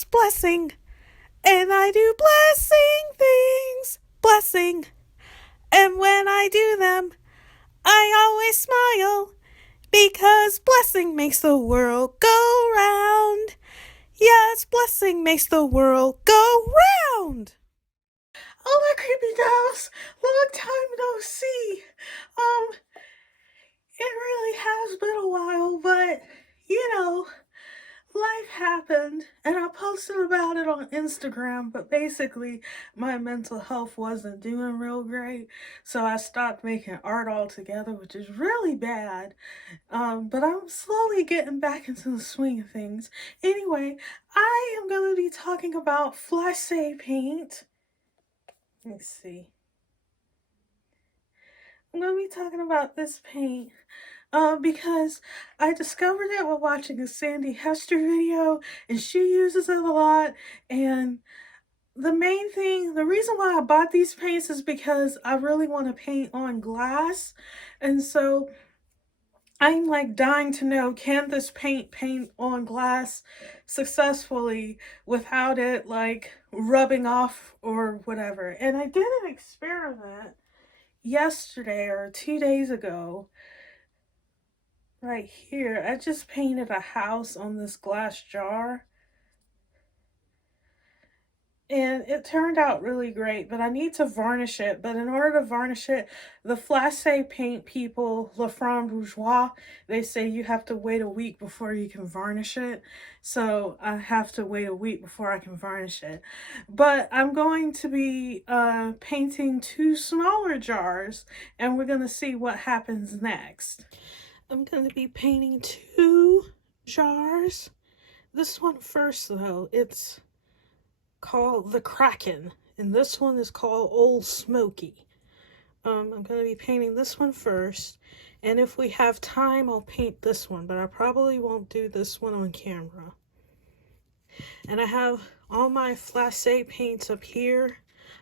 is blessing, and I do blessing things, blessing. And when I do them, I always smile, because blessing makes the world go round. Yes, blessing makes the world go round. Hola, creepy dolls. Long time no see. It really has been a while, but life happened, and I posted about it on Instagram. But basically, my mental health wasn't doing real great, so I stopped making art altogether, which is really bad. But I'm slowly getting back into the swing of things. Anyway, I am going to be talking about flashe paint. Let's see. I'm going to be talking about this paint because I discovered it while watching a Sandy Hester video, and she uses it a lot. And the reason why I bought these paints is because I really want to paint on glass. And so I'm like dying to know, can this paint on glass successfully without it like rubbing off or whatever. And I did an experiment yesterday or 2 days ago. Right here, I just painted a house on this glass jar, and it turned out really great, but I need to varnish it. But in order to varnish it, the flashe paint people, La Femme Bourgeois, they say you have to wait a week before you can varnish it. So I have to wait a week before I can varnish it. But I'm going to be painting two smaller jars, and we're going to see what happens next. I'm going to be painting two jars. This one first, though, it's called the Kraken, and this one is called Old Smoky. I'm going to be painting this one first, and if we have time, I'll paint this one, but I probably won't do this one on camera. And I have all my flashe paints up here.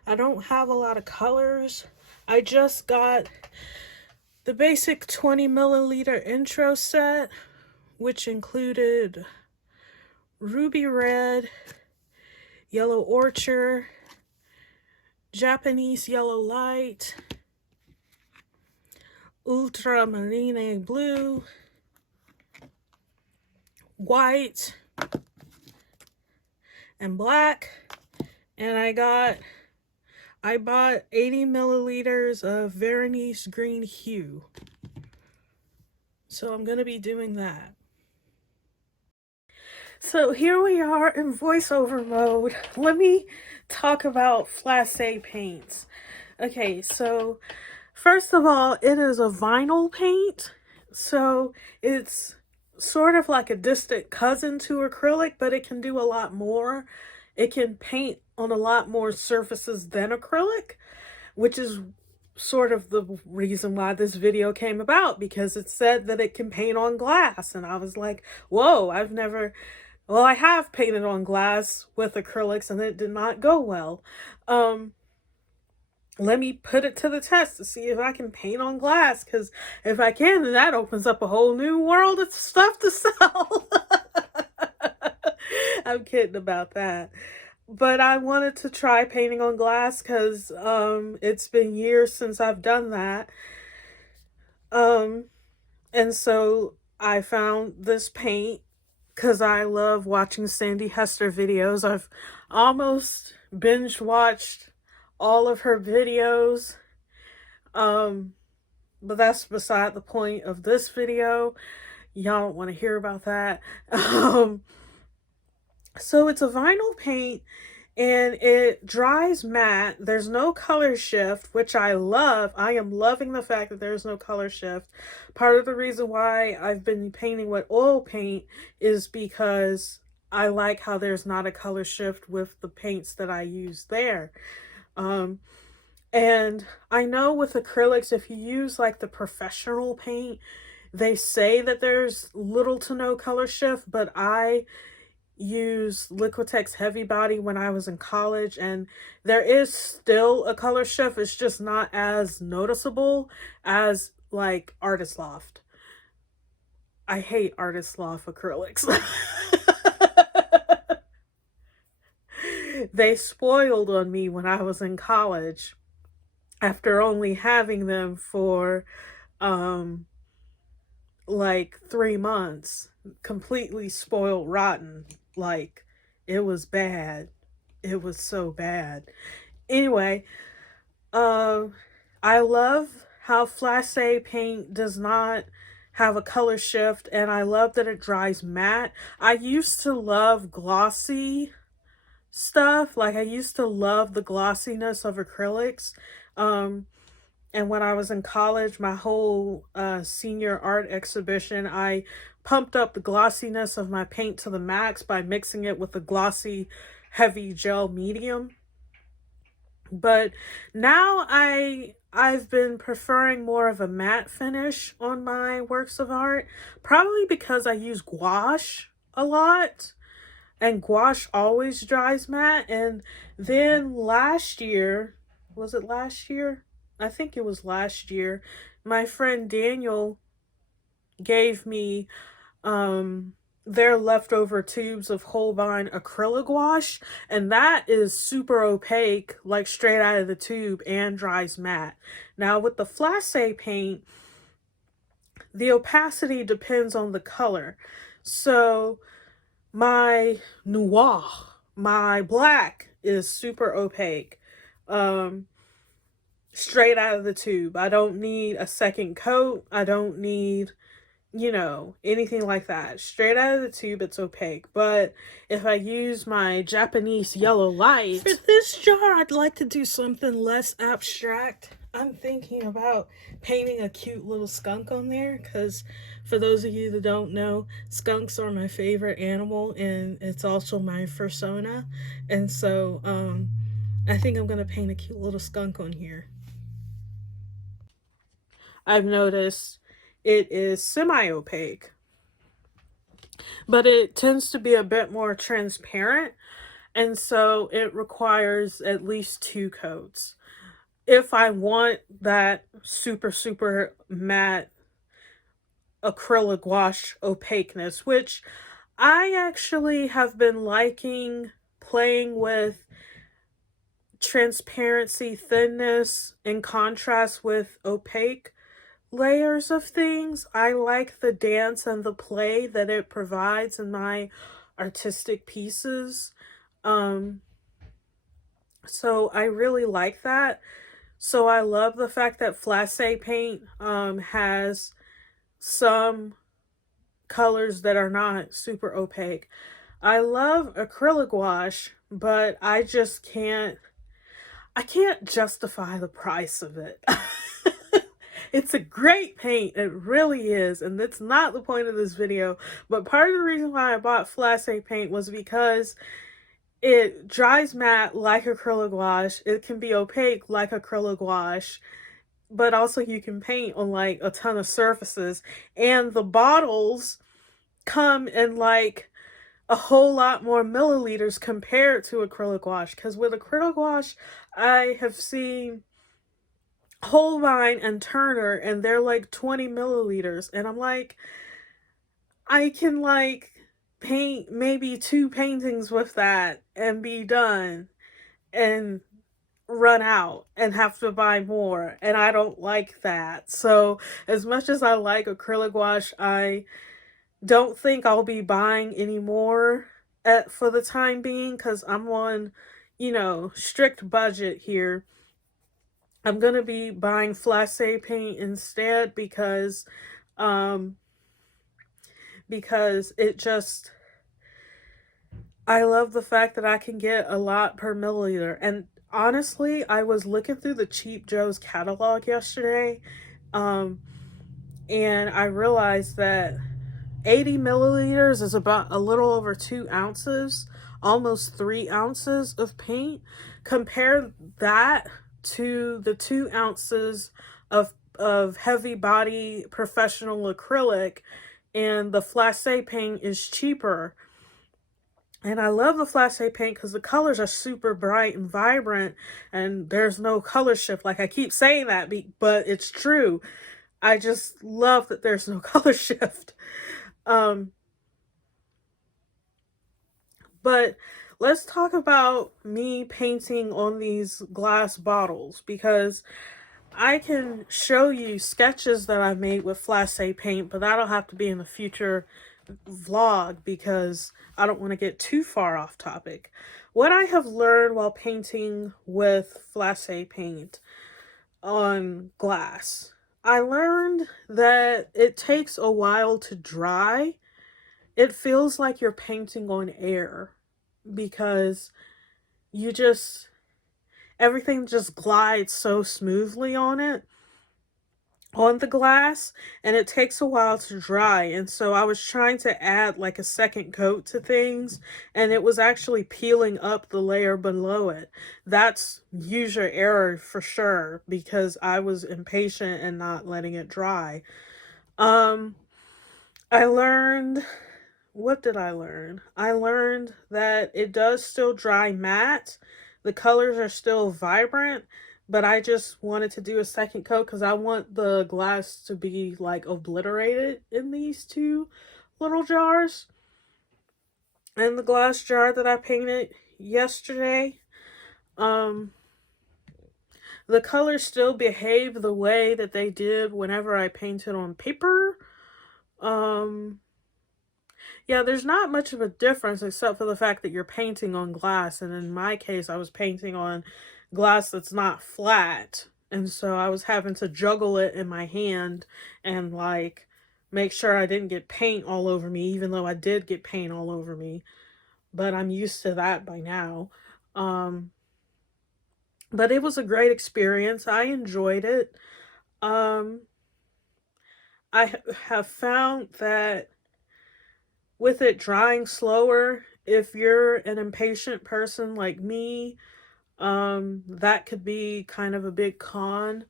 I don't have a lot of colors. I just got the basic 20 milliliter intro set, which included ruby red, yellow orchard, Japanese yellow light, ultramarine blue, white, and black. And I bought 80 milliliters of Veronese green hue. So I'm going to be doing that. So here we are in voiceover mode. Let me talk about flashe paints. Okay, so first of all, it is a vinyl paint. So it's sort of like a distant cousin to acrylic, but it can do a lot more. It can paint on a lot more surfaces than acrylic, which is sort of the reason why this video came about, because it said that it can paint on glass. And I was like, whoa, I have painted on glass with acrylics and it did not go well. Let me put it to the test to see if I can paint on glass, because if I can, then that opens up a whole new world of stuff to sell. I'm kidding about that. But I wanted to try painting on glass because it's been years since I've done that. And so I found this paint because I love watching Sandy Hester videos. I've almost binge watched all of her videos. But that's beside the point of this video. Y'all don't want to hear about that. So it's a vinyl paint and it dries matte. There's no color shift, which I love. I am loving the fact that there's no color shift. Part of the reason why I've been painting with oil paint is because I like how there's not a color shift with the paints that I use there. And I know with acrylics, if you use like the professional paint, they say that there's little to no color shift, but I use Liquitex Heavy Body when I was in college, and there is still a color shift. It's just not as noticeable as like Artist Loft. I hate Artist Loft acrylics. they spoiled on me when I was in college after only having them for um like 3 months. Completely spoiled rotten. Like, it was bad. It was so bad. Anyway, um I love how flashe paint does not have a color shift, and I love that it dries matte. I used to love glossy stuff. Like, I used to love the glossiness of acrylics. Um and when I was in college, my whole senior art exhibition, I pumped up the glossiness of my paint to the max by mixing it with a glossy, heavy gel medium. But now I've been preferring more of a matte finish on my works of art, probably because I use gouache a lot, and gouache always dries matte. And then last year, was it last year? I think it was last year. My friend Daniel gave me their leftover tubes of Holbein acrylic gouache, and that is super opaque, like straight out of the tube, and dries matte. Now with the flashe paint, the opacity depends on the color. So my noir, my black, is super opaque. Um, Straight out of the tube. I don't need a second coat. I don't need, anything like that. Straight out of the tube, it's opaque. But if I use my Japanese yellow light, for this jar, I'd like to do something less abstract. I'm thinking about painting a cute little skunk on there, because for those of you that don't know, skunks are my favorite animal, and it's also my fursona. And so I think I'm going to paint a cute little skunk on here. I've noticed it is semi-opaque, but it tends to be a bit more transparent, and so it requires at least 2 coats. If I want that super, super matte acrylic gouache opaqueness, which I actually have been liking playing with transparency, thinness, in contrast with opaque layers of things. I like the dance and the play that it provides in my artistic pieces. Um, so I really like that. So I love the fact that flashe paint has some colors that are not super opaque. I love acrylic gouache, but I can't justify the price of it. It's a great paint, it really is, and that's not the point of this video. But part of the reason why I bought flashe paint was because it dries matte like acrylic gouache, it can be opaque like acrylic gouache, but also you can paint on like a ton of surfaces, and the bottles come in like a whole lot more milliliters compared to acrylic gouache. Because with acrylic gouache, I have seen Holbein and Turner, and they're like 20 milliliters, and I'm like, I can like paint maybe 2 paintings with that and be done, and run out and have to buy more, and I don't like that. So as much as I like acrylic gouache, I don't think I'll be buying any more for the time being, because I'm on, strict budget here. I'm gonna be buying flashe paint instead, um because it just, I love the fact that I can get a lot per milliliter. And honestly, I was looking through the Cheap Joe's catalog yesterday, and I realized that 80 milliliters is about a little over 2 ounces, almost 3 ounces of paint. Compare that to the 2 ounces of heavy body professional acrylic, and the flashe paint is cheaper. And I love the flashe paint because the colors are super bright and vibrant, and there's no color shift. Like, I keep saying that, but it's true. I just love that there's no color shift. Um, But let's talk about me painting on these glass bottles, because I can show you sketches that I made with flashe paint, but that'll have to be in a future vlog because I don't want to get too far off topic. What I have learned while painting with flashe paint on glass, I learned that it takes a while to dry. It feels like you're painting on air because you just, everything just glides so smoothly on the glass, and it takes a while to dry. And so I was trying to add like a second coat to things, and it was actually peeling up the layer below it. That's user error for sure because I was impatient and not letting it dry. um I learned, what did I learn? I learned that it does still dry matte. The colors are still vibrant, but I just wanted to do a second coat because I want the glass to be like obliterated in these two little jars. And the glass jar that I painted yesterday, um, the colors still behave the way that they did whenever I painted on paper. Um, Yeah, there's not much of a difference except for the fact that you're painting on glass. And in my case, I was painting on glass that's not flat. And so I was having to juggle it in my hand and like make sure I didn't get paint all over me, even though I did get paint all over me. But I'm used to that by now. Um, but it was a great experience. I enjoyed it. Um, I have found that with it drying slower, if you're an impatient person like me, that could be kind of a big con.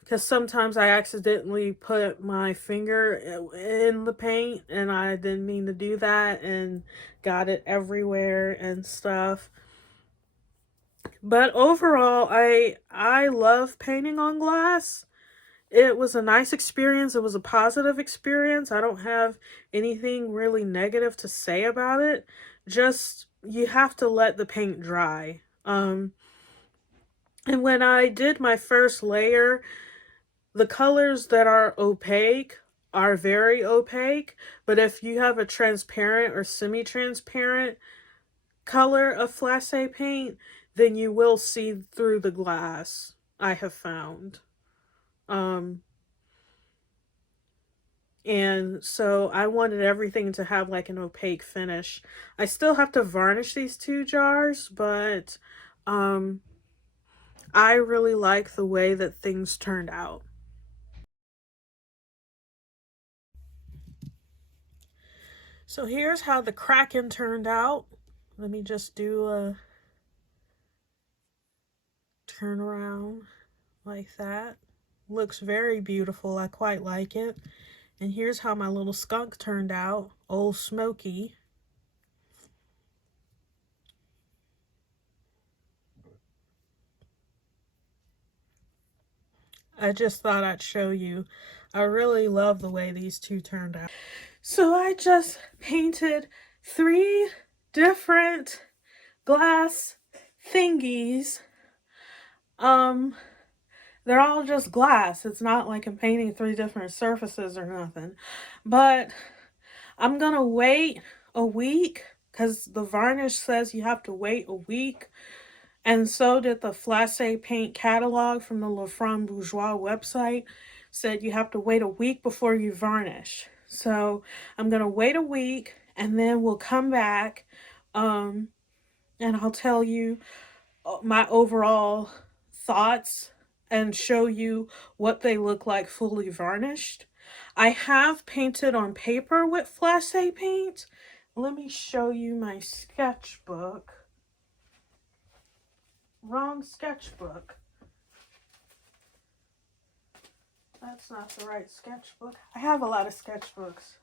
Because sometimes I accidentally put my finger in the paint and I didn't mean to do that and got it everywhere and stuff. But overall, I love painting on glass. It was a nice experience. It was a positive experience. I don't have anything really negative to say about it. Just you have to let the paint dry. And when I did my first layer, the colors that are opaque are very opaque, but if you have a transparent or semi-transparent color of flashe paint, then you will see through the glass, I have found. Um And so I wanted everything to have like an opaque finish. I still have to varnish these two jars, but um, I really like the way that things turned out. So here's how the Kraken turned out. Let me just do a turn around like that. Looks very beautiful. I quite like it. And here's how my little skunk turned out. Old Smoky. I just thought I'd show you. I really love the way these two turned out. So I just painted 3 different glass thingies. Um, they're all just glass. It's not like I'm painting 3 different surfaces or nothing. But I'm gonna wait a week because the varnish says you have to wait a week. And so did the flashe paint catalog from the Le Bourgeois website. Said you have to wait a week before you varnish. So I'm going to wait a week and then we'll come back and I'll tell you my overall thoughts and show you what they look like fully varnished. I have painted on paper with flashe paint. Let me show you my sketchbook. Wrong sketchbook. That's not the right sketchbook. I have a lot of sketchbooks.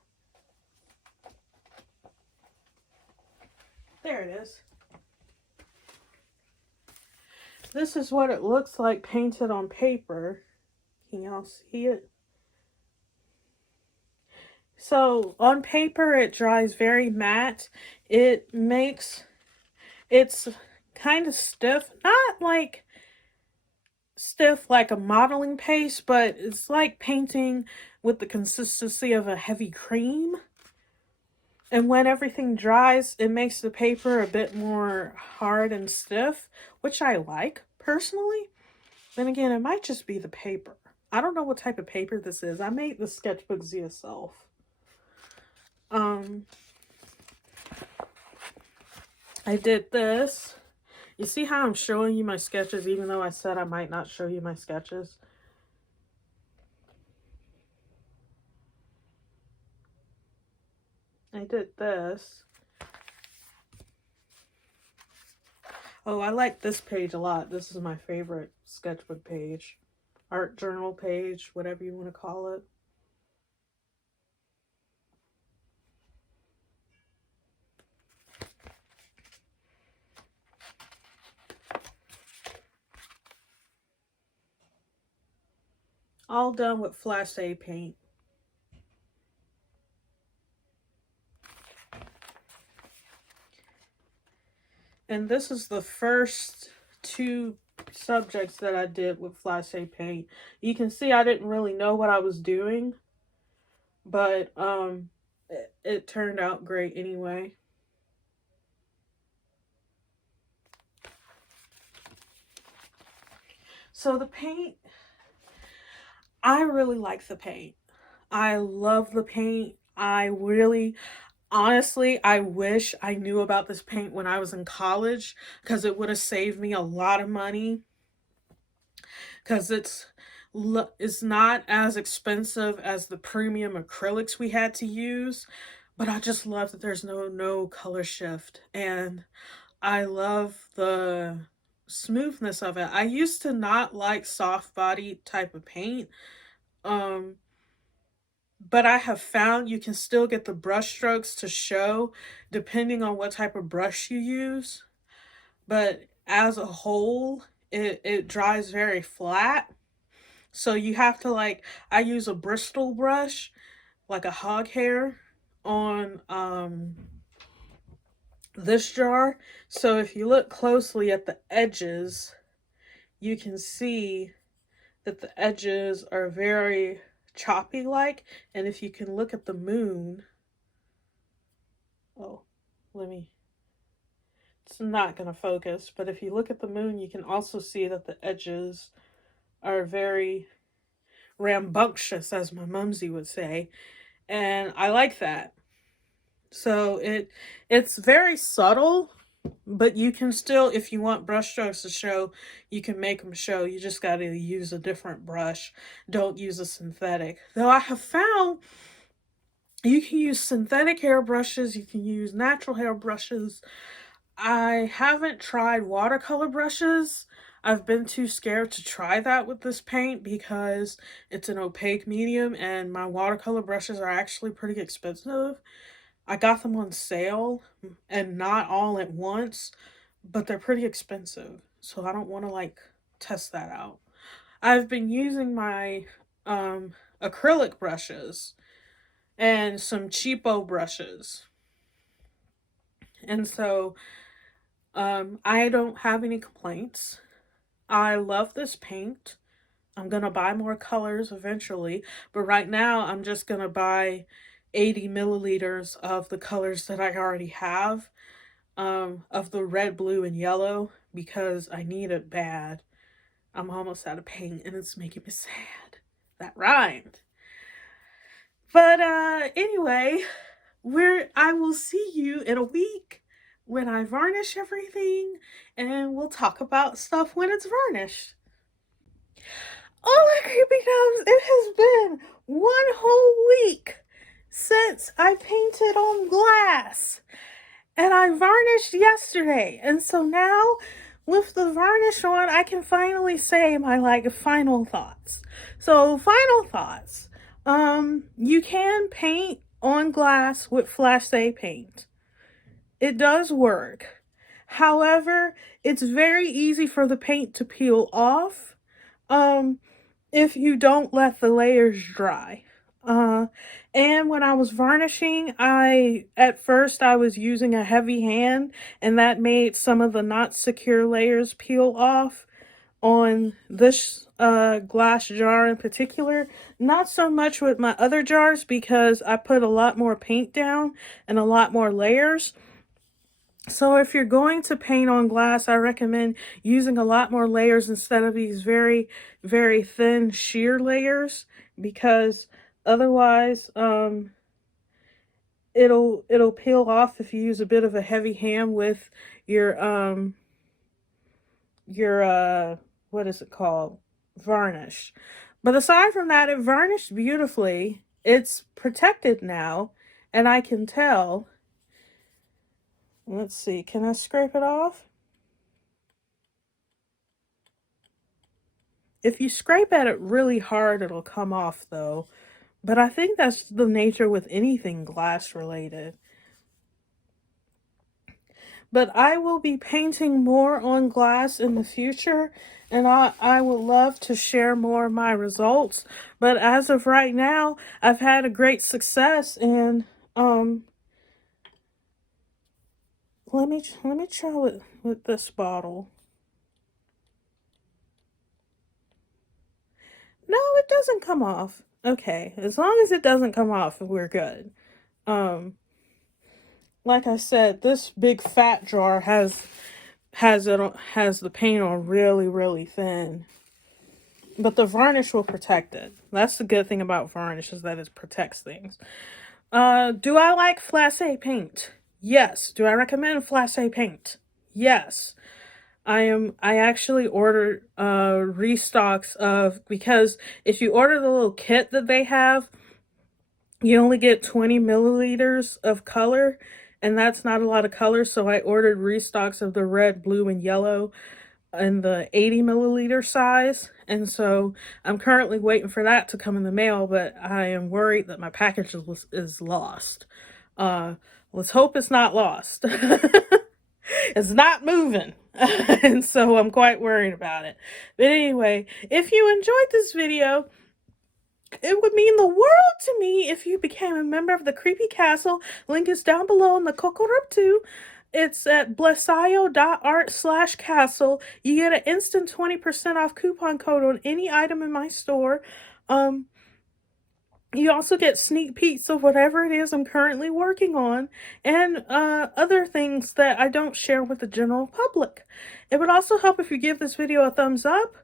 There it is. This is what it looks like painted on paper. Can y'all see it? So on paper, it dries very matte. It makes, it's kind of stiff, not like stiff like a modeling paste, but it's like painting with the consistency of a heavy cream. And when everything dries, it makes the paper a bit more hard and stiff, which I like personally. Then again, it might just be the paper. I don't know what type of paper this is. I made the sketchbook ZSL. Um, I did this. You see how I'm showing you my sketches even though I said I might not show you my sketches? I did this. Oh, I like this page a lot. This is my favorite sketchbook page. Art journal page, whatever you want to call it. All done with flashe paint. And this is the first two subjects that I did with flashe paint. You can see I didn't really know what I was doing, but it turned out great anyway. So the paint, I really like the paint. I love the paint. Honestly, I wish I knew about this paint when I was in college because it would have saved me a lot of money because it's not as expensive as the premium acrylics we had to use, but I just love that there's no color shift, and I love the smoothness of it. I used to not like soft body type of paint, um but I have found you can still get the brush strokes to show depending on what type of brush you use. But as a whole, it dries very flat. So you have to like, I use a Bristol brush, like a hog hair on this jar. So if you look closely at the edges, you can see that the edges are very choppy like. And if you can look at the moon, oh, let me, it's not going to focus, but if you look at the moon, you can also see that the edges are very rambunctious, as my mumsy would say, and I like that. So it's very subtle, but you can still, if you want brush strokes to show, you can make them show. You just got to use a different brush. Don't use a synthetic. Though I have found you can use synthetic hair brushes, you can use natural hair brushes. I haven't tried watercolor brushes. I've been too scared to try that with this paint because it's an opaque medium and my watercolor brushes are actually pretty expensive. I got them on sale and not all at once, but they're pretty expensive. So I don't want to like test that out. I've been using my acrylic brushes and some cheapo brushes. And so I don't have any complaints. I love this paint. I'm going to buy more colors eventually, but right now I'm just going to buy 80 milliliters of the colors that I already have, of the red, blue, and yellow because I need it bad. I'm almost out of paint and it's making me sad. That rhymed. But anyway, I will see you in a week when I varnish everything and we'll talk about stuff when it's varnished. Oh my creepy comes, it has been one whole week since I painted on glass and I varnished yesterday. And so now with the varnish on, I can finally say my like final thoughts. So final thoughts. You can paint on glass with flashe paint. It does work. However, it's very easy for the paint to peel off. If you don't let the layers dry. And when I was varnishing, at first I was using a heavy hand, and that made some of the not secure layers peel off on this glass jar in particular. Not so much with my other jars because I put a lot more paint down and a lot more layers. So if you're going to paint on glass, I recommend using a lot more layers instead of these very, very thin sheer layers, because otherwise it'll peel off if you use a bit of a heavy hand with your what is it called? Varnish. But aside from that, it varnished beautifully. It's protected now, and I can tell. Let's see, can I scrape it off? If you scrape at it really hard, it'll come off though. But I think that's the nature with anything glass related. But I will be painting more on glass in the future, and I would love to share more of my results. But as of right now, I've had a great success, and let me try with this bottle. No, it doesn't come off. Okay, as long as it doesn't come off, we're good. Um, like I said, this big fat jar has the paint on really, really thin. But the varnish will protect it. That's the good thing about varnish, is that it protects things. Do I like flashe paint? Yes. Do I recommend flashe paint? Yes. I actually ordered restocks of, because if you order the little kit that they have, you only get 20 milliliters of color, and that's not a lot of color. So I ordered restocks of the red, blue, and yellow in the 80 milliliter size. And so I'm currently waiting for that to come in the mail, but I am worried that my package is lost. Uh, let's hope it's not lost. It's not moving. And so I'm quite worried about it. But anyway, if you enjoyed this video, it would mean the world to me if you became a member of the Creepy Castle. Link is down below in the Kokorub too. It's at blessayo.art/castle. You get an instant 20% off coupon code on any item in my store. Um, you also get sneak peeks of whatever it is I'm currently working on, and other things that I don't share with the general public. It would also help if you give this video a thumbs up,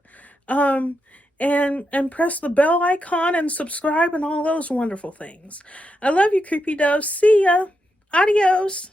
um, and press the bell icon and subscribe and all those wonderful things. I love you, creepy doves. See ya. Adios.